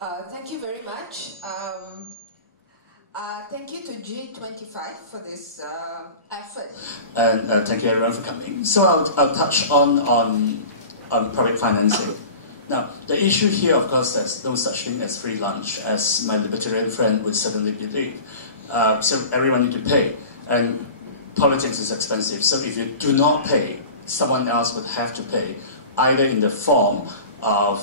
Thank you very much. Thank you to G25 for this effort. And thank you everyone for coming. So I'll touch on public financing. Now, the issue here, of course, there's no such thing as free lunch, as my libertarian friend would certainly believe. So everyone needs to pay, and politics is expensive. So if you do not pay, someone else would have to pay, either in the form of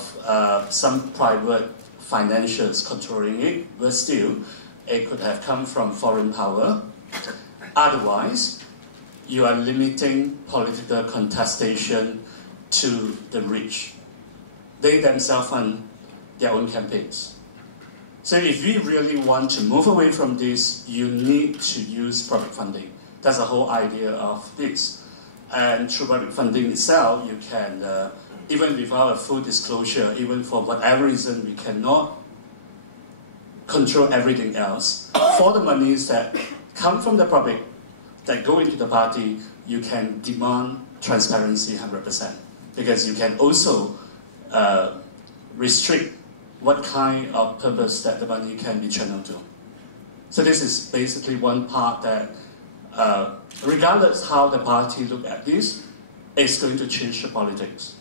some private financials controlling it, but still, it could have come from foreign power. Otherwise, you are limiting political contestation to the rich. They themselves fund their own campaigns. So if we really want to move away from this, you need to use public funding. That's the whole idea of this. And through public funding itself, you can, even without a full disclosure, even for whatever reason, we cannot control everything else. For the monies that come from the public, that go into the party, you can demand transparency 100%. Because you can also restrict what kind of purpose that the money can be channeled to. So this is basically one part that, regardless how the party look at this, it's going to change the politics.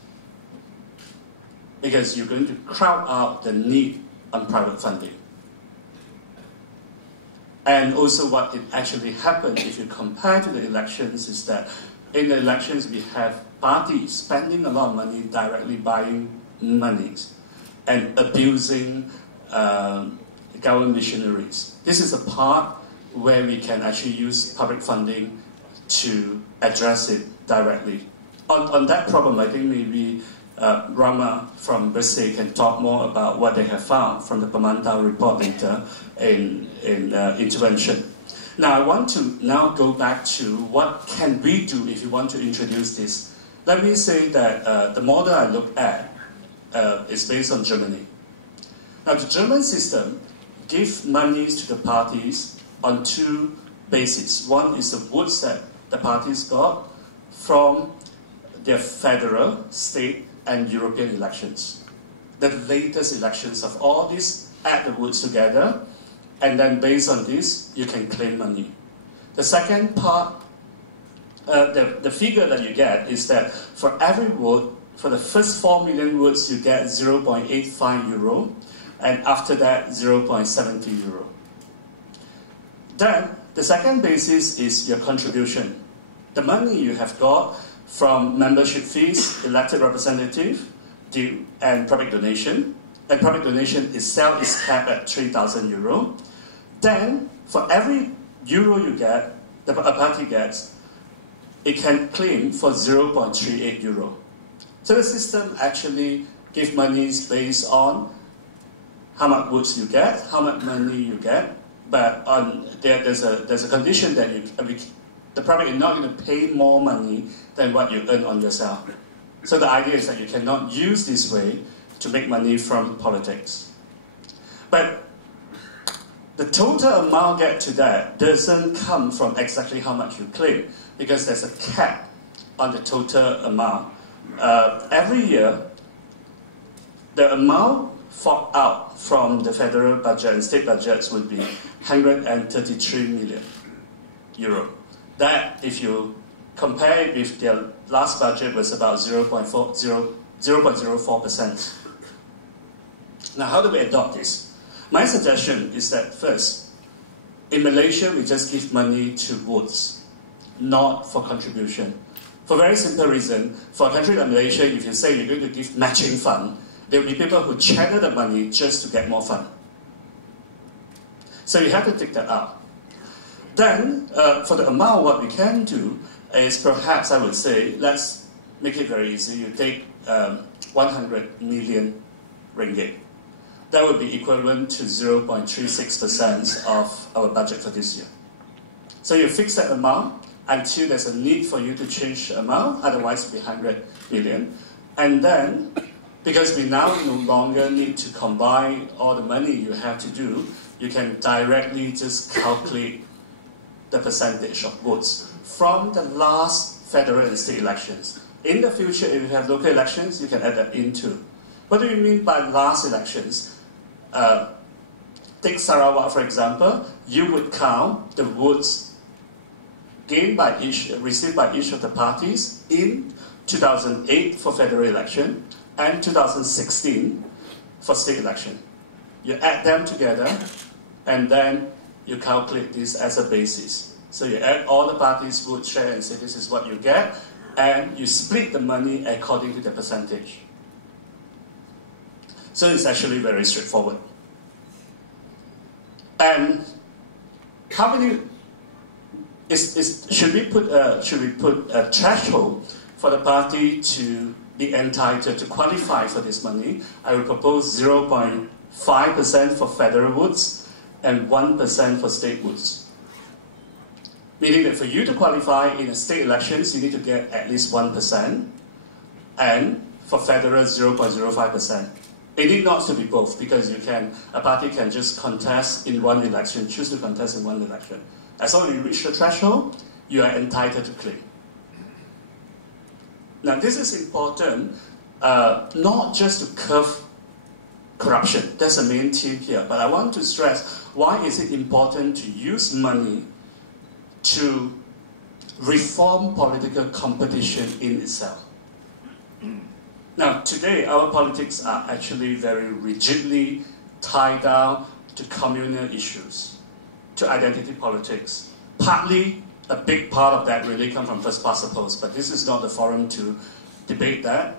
Because you're going to crowd out the need on private funding. And also what it actually happened, if you compare to the elections, is that in the elections we have parties spending a lot of money directly buying monies and abusing government missionaries. This is a part where we can actually use public funding to address it directly. On that problem, I think maybe Rama from Brazil can talk more about what they have found from the Pamantau report later in intervention. Now I want to now go back to what can we do if you want to introduce this. Let me say that the model I look at is based on Germany. Now the German system gives monies to the parties on two bases. One is the votes that the parties got from their federal, state, and European elections. The latest elections of all these, add the votes together, and then based on this, you can claim money. The second part, the figure that you get is that for every vote, for the first 4 million votes, you get 0.85 euro, and after that, 0.70 euro. Then, the second basis is your contribution. The money you have got from membership fees, elected representative, and public donation. And public donation itself is capped at 3,000 euro. Then, for every euro you get, a party gets, it can claim for 0.38 euro. So the system actually gives monies based on how much votes you get, how much money you get, but there's a condition that the public is not going to pay more money than what you earn on yourself. So the idea is that you cannot use this way to make money from politics. But the total amount get to that doesn't come from exactly how much you claim, because there's a cap on the total amount. Every year, the amount forked out from the federal budget and state budgets would be 133 million euro. That, if you compare it with their last budget, was about 0.04%. Now, how do we adopt this? My suggestion is that first, in Malaysia, we just give money to votes, not for contribution. For a very simple reason, for a country like Malaysia, if you say you're going to give matching fund, there will be people who channel the money just to get more fund. So you have to take that out. Then, for the amount, what we can do is perhaps, I would say, let's make it very easy. You take 100 million ringgit. That would be equivalent to 0.36% of our budget for this year. So you fix that amount until there's a need for you to change the amount, otherwise it will be 100 million. And then, because we now no longer need to combine all the money you have to do, you can directly just calculate the percentage of votes from the last federal and state elections. In the future, if you have local elections, you can add that in too. What do you mean by last elections? take Sarawak for example, you would count the votes gained by received by each of the parties in 2008 for federal election and 2016 for state election. You add them together and then you calculate this as a basis. So you add all the parties' vote share and say this is what you get, and you split the money according to the percentage. So it's actually very straightforward. And how many should we put a threshold for the party to be entitled to qualify for this money? I would propose 0.5% for federal votes and 1% for state votes. Meaning that for you to qualify in a state elections, you need to get at least 1%, and for federal, 0.05%. It need not to be both, because a party can just contest in one election, choose to contest in one election. As long as you reach the threshold, you are entitled to claim. Now this is important, not just to curb corruption, that's the main theme here, but I want to stress, why is it important to use money to reform political competition in itself? Now today, our politics are actually very rigidly tied down to communal issues, to identity politics. Partly, a big part of that really comes from first past the post, but this is not the forum to debate that.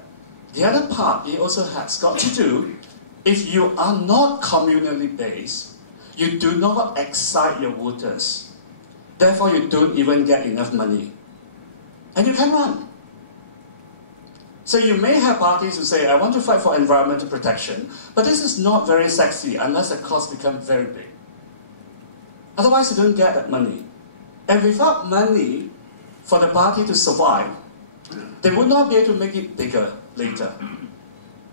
The other part, it also has got to do, if you are not communally based, you do not excite your voters. Therefore, you don't even get enough money. And you can run. So you may have parties who say, I want to fight for environmental protection, but this is not very sexy unless the cost becomes very big. Otherwise, you don't get that money. And without money for the party to survive, they would not be able to make it bigger later.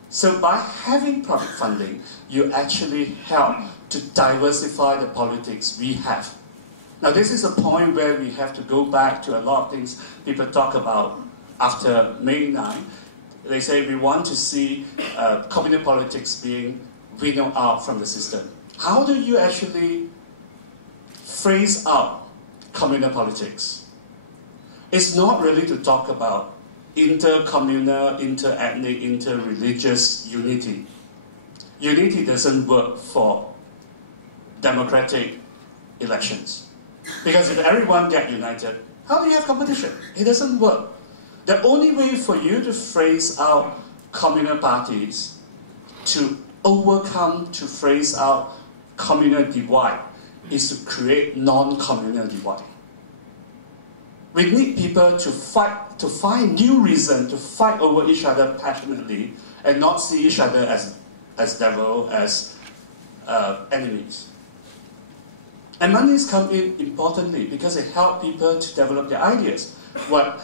So by having public funding, you actually help to diversify the politics we have. Now this is a point where we have to go back to a lot of things people talk about after May 9. They say we want to see communal politics being winnowed out from the system. How do you actually phrase out communal politics? It's not really to talk about inter-communal, inter-ethnic, inter-religious unity. Unity doesn't work for democratic elections. Because if everyone gets united, how do you have competition? It doesn't work. The only way for you to phrase out communal parties, to phrase out communal divide, is to create non-communal divide. We need people to fight, to find new reason to fight over each other passionately and not see each other as devil, as enemies. And monies come in importantly because it helps people to develop their ideas. What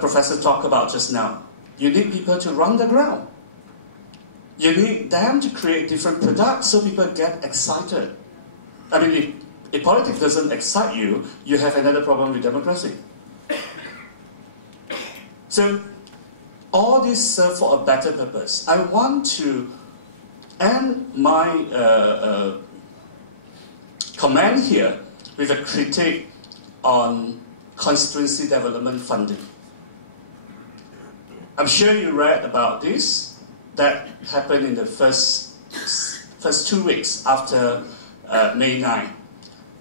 Professor talked about just now. You need people to run the ground. You need them to create different products so people get excited. I mean, if politics doesn't excite you, you have another problem with democracy. So, all this serve for a better purpose. I want to end my comment here with a critique on constituency development funding. I'm sure you read about this. That happened in the first 2 weeks after May 9,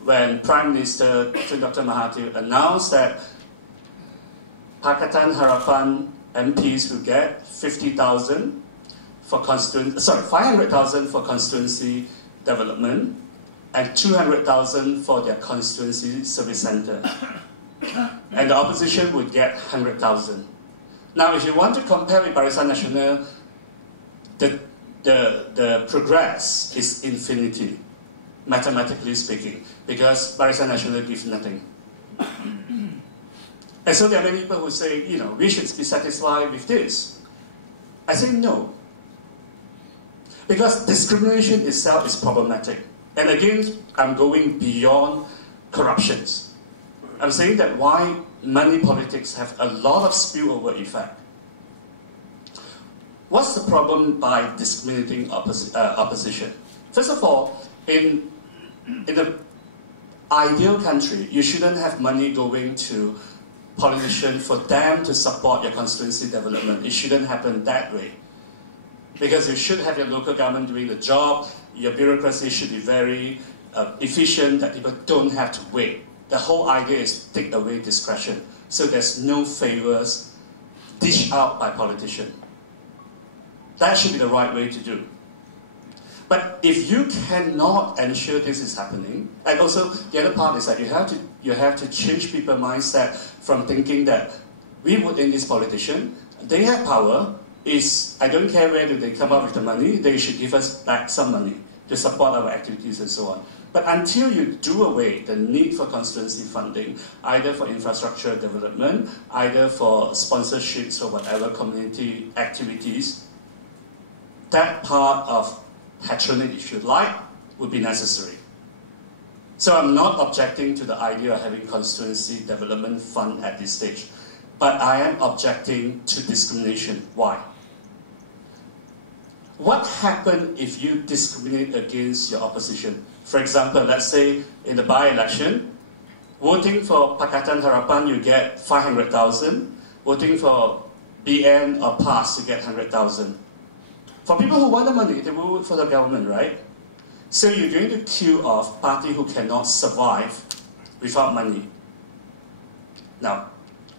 when Prime Minister Dr. Mahathir announced that Pakatan Harapan MPs will get 50,000 for 500,000 for constituency development and 200,000 for their constituency service centre. And the opposition would get 100,000. Now, if you want to compare with Barisan Nasional, the progress is infinity, mathematically speaking, because Barisan Nasional gives nothing. And so there are many people who say, you know, we should be satisfied with this. I say no. Because discrimination itself is problematic. And again, I'm going beyond corruptions. I'm saying that why money politics have a lot of spillover effect. What's the problem by discriminating opposition? First of all, in the ideal country, you shouldn't have money going to politicians for them to support your constituency development. It shouldn't happen that way. Because you should have your local government doing the job, your bureaucracy should be very efficient, that people don't have to wait. The whole idea is to take away discretion, so there's no favors dished out by politicians. That should be the right way to do. But if you cannot ensure this is happening, and also the other part is that you have to change people's mindset from thinking that we vote in this politician, they have power, I don't care where do they come up with the money, they should give us back some money to support our activities and so on. But until you do away the need for constituency funding, either for infrastructure development, either for sponsorships or whatever community activities, that part of patronage, if you like, would be necessary. So I'm not objecting to the idea of having constituency development fund at this stage, but I am objecting to discrimination. Why? What happens if you discriminate against your opposition? For example, let's say in the by-election, voting for Pakatan Harapan you get 500,000, voting for BN or PAS you get 100,000. For people who want the money, they will vote for the government, right? So you're going to kill off party who cannot survive without money. Now,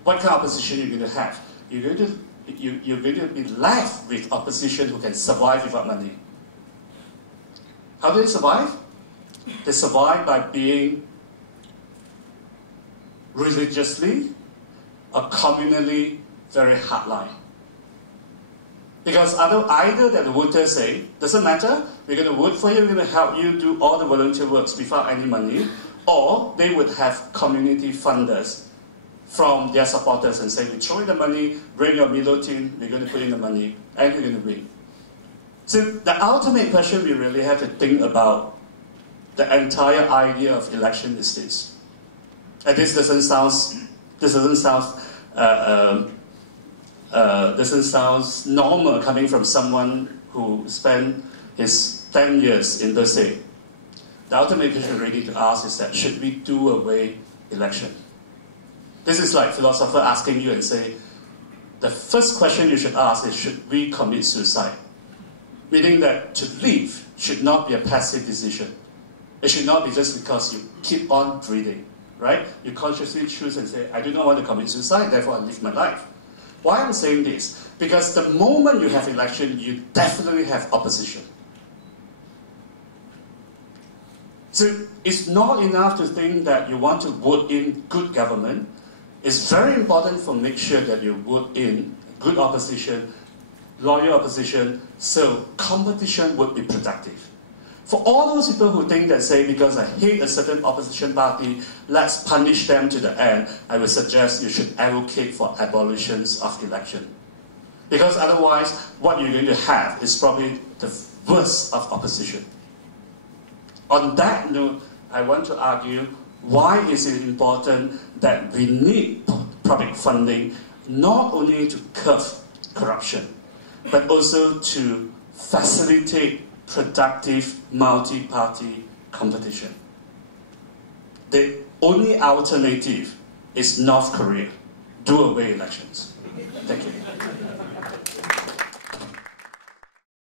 what kind of opposition you're going to have? You're going to be left with opposition who can survive without money. How do they survive? They survive by being religiously or communally very hardline. Because either that the voters say, doesn't matter, we're going to vote for you, we're going to help you do all the volunteer works without any money, or they would have community funders from their supporters and say, we throw in the money, bring your Milo team, we're going to put in the money, and you're going to win. So the ultimate question we really have to think about the entire idea of election is this. And this doesn't sound normal coming from someone who spent his 10 years in Bersih. The ultimate question we need to ask is that, should we do away election? This is like philosopher asking you and say, the first question you should ask is, should we commit suicide? Meaning that to live should not be a passive decision. It should not be just because you keep on breathing, right? You consciously choose and say, I do not want to commit suicide, therefore I live my life. Why I'm saying this? Because the moment you have election, you definitely have opposition. So it's not enough to think that you want to vote in good government. It's very important to make sure that you vote in good opposition, loyal opposition, so competition would be productive. For all those people who think that, say, because I hate a certain opposition party, let's punish them to the end, I would suggest you should advocate for abolitions of election. Because otherwise, what you're going to have is probably the worst of opposition. On that note, I want to argue, why is it important that we need public funding, not only to curb corruption, but also to facilitate productive multi-party competition. The only alternative is North Korea. Do away elections. Thank you.